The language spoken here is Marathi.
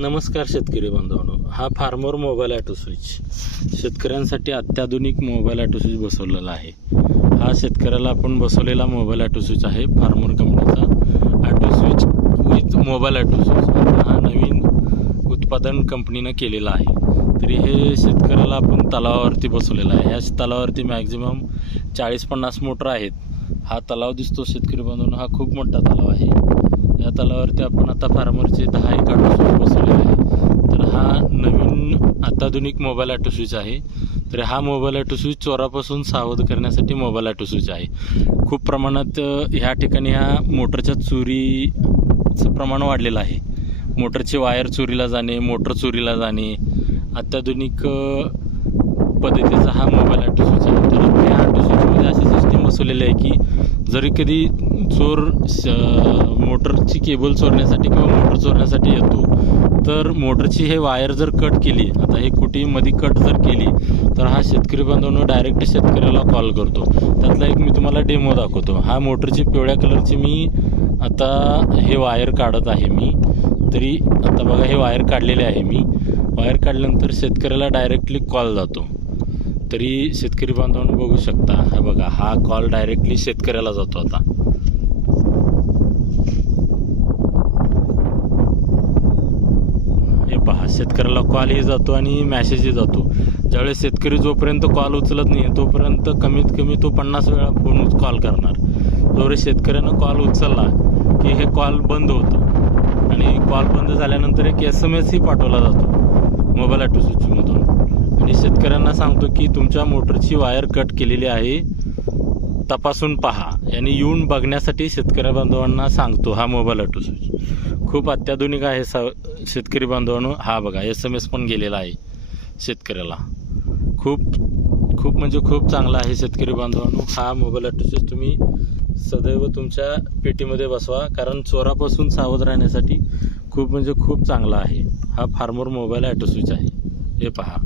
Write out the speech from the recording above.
नमस्कार शेतकरी बांधवांनो, हा फार्मर मोबाईल ऑटो स्विच शेतकऱ्यांसाठी अत्याधुनिक मोबाईल ऑटो स्विच बसवलेला आहे. हा शेतकऱ्याला आपण बसवलेला मोबाईल ऑटो स्विच आहे. फार्मर कंपनीचा auto switch with mobile auto switch हा नवीन उत्पादन कंपनीनं केलेला आहे. तरी हे शेतकऱ्याला आपण तलावावरती बसवलेला आहे. या तलावावरती मॅक्झिमम 40-50 मोटर आहेत. हा तलाव दिसतो शेतकरी बांधवांनो, हा खूप मोठा तलाव आहे. या तलावावरती आपण आता फार्मरचे 10 एक ऑटो स्विच बसवलेले आहे. तर हा नवीन अत्याधुनिक मोबाईल ऑटो स्विच आहे. तर हा मोबाईल ऑटो स्विच चोरापासून सावध करण्यासाठी मोबाईल ऑटो स्विच आहे. खूप प्रमाणात ह्या ठिकाणी ह्या मोटरच्या चोरीचं प्रमाण वाढलेलं आहे. मोटरची वायर चोरीला जाणे, मोटर चोरीला जाणे, अत्याधुनिक पद्धतीचा हा मोबाईल ऑटो स्विच आहे. तर या ऑटो स्विचमध्ये अशी सिस्टीम बसवलेली आहे की जरी कधी चोर मोटरची केबल चोरण्यासाठी किंवा मोटर चोरण्यासाठी येतो, तर मोटरची हे वायर जर कट केली, आता हे कुटीमध्ये कट जर केली, तर हा शेतकरी बांधवांनो डायरेक्ट शेतकऱ्याला कॉल करतो. त्यातला एक मी तुम्हाला डेमो दाखवतो. हा मोटरची पिवळ्या कलरची मी आता हे वायर काढत आहे मी. तरी आता बघा हे वायर काढलेले आहे मी. वायर काढल्यानंतर शेतकऱ्याला डायरेक्टली कॉल जातो. तरी शेतकरी बांधवांनो बघू शकता, हा बघा हा कॉल डायरेक्टली शेतकऱ्याला जातो. आता हे पहा, शेतकऱ्याला कॉलही जातो आणि मॅसेजही जातो. ज्यावेळेस शेतकरी जोपर्यंत कॉल उचलत नाही तोपर्यंत कमीत कमी तो 50 वेळा फोन कॉल करणार. जोपर्यंत शेतकऱ्यानं कॉल उचलला की हे कॉल बंद होतं आणि कॉल बंद झाल्यानंतर एक SMS ही पाठवला जातो मोबाईल ऑटो स्विचमधून आणि शेतकऱ्यांना सांगतो की तुमच्या मोटरची वायर कट केलेली आहे, तपासून पहा. याने येऊन बघण्यासाठी शेतकरी बांधवांना सांगतो हा मोबाईल ऑटो स्विच. खूप अत्याधुनिक आहे शेतकरी बांधवांनो. हा बघा SMS पण गेलेला आहे शेतकऱ्याला. खूप म्हणजे खूप चांगला आहे शेतकरी बांधवांनो. हा मोबाईल ऑटो स्विच तुम्ही सदैव तुमच्या पेटीमध्ये बसवा, कारण चोरापासून सावध राहण्यासाठी खूप म्हणजे खूप चांगला आहे. हा फार्मर मोबाईल ऑटो स्विच आहे. हे पहा.